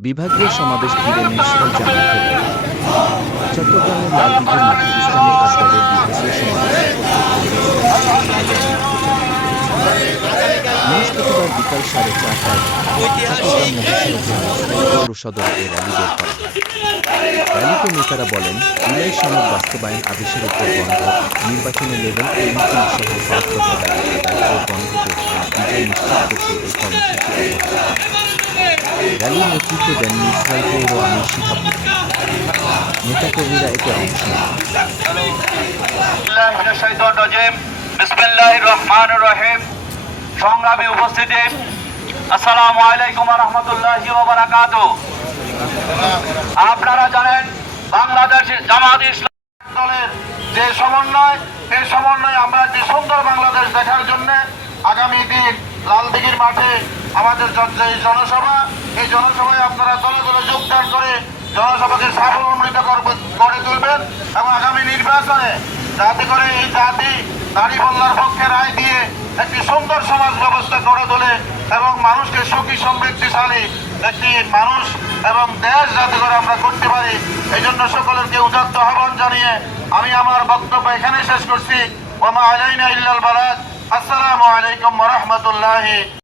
বিভাগীয় সমাবেশ ঘিরে মিশ্রণ জামায়াতের র্যালি। চট্টগ্রামের লালদিঘির মাঠে ইসলামী আন্দোলনের বিভাগীয় সমাবেশে বৃহস্পতিবার বিকাল 4:30টায় চট্টগ্রাম মহাসড়কের মিশ্রণ পৌর সদরে এ র্যালি বের করা হয়। র্যালিতে নেতারা বলেন, জুলাই সনদ বাস্তবায়ন আদেশের উপর গণভোট, নির্বাচনে লেভেল প্লেইং ফিল্ড সহ ৫ দফা দাবি আদায় ও গণভোটে বিজয় নিশ্চিত করতে এই কর্মসূচি অব্যাহত। র্যালির নেতৃত্ব দেন মিরসরাই পৌর আমির শিহাব উদ্দিন। নেতাকর্মীরা এতে অংশ নেন। সংগ্রামী উপস্থিতি, আসসালামু আলাইকুম ওয়া রাহমাতুল্লাহি ওয়া বারাকাতুহু। আপনারা জানেন বাংলাদেশ জামায়াত ইসলামী দলের যে সমন্বয়, এই সমন্বয় আমরা একটি সুন্দর বাংলাদেশ দেখার জন্য আগামী দিন লালদিঘির মাঠে আমাদের যে জনসভা, এই জনসভায় আপনারা দলে দলে যোগদান করে জনসভাকে সাফল্যমণ্ডিত করে তুলবেন এবং আগামী নির্বাচনে যাতে করে এই জাতি নারীকল্যার পক্ষে রায় দিয়ে একটি সুন্দর সমাজ ব্যবস্থা গড়ে তোলে এবং মানুষকে সুখী সমৃদ্ধিশালী একটি মানুষ এবং দেশ যাতে করে আমরা করতে পারি, এই জন্য সকলকে উদাত্ত আহ্বান জানিয়ে আমি আমার বক্তব্য এখানে শেষ করছি। ওয়া মা আলাইনা ইল্লাল বালাগ। আসসালামু আলাইকুম ওয়া রাহমাতুল্লাহি।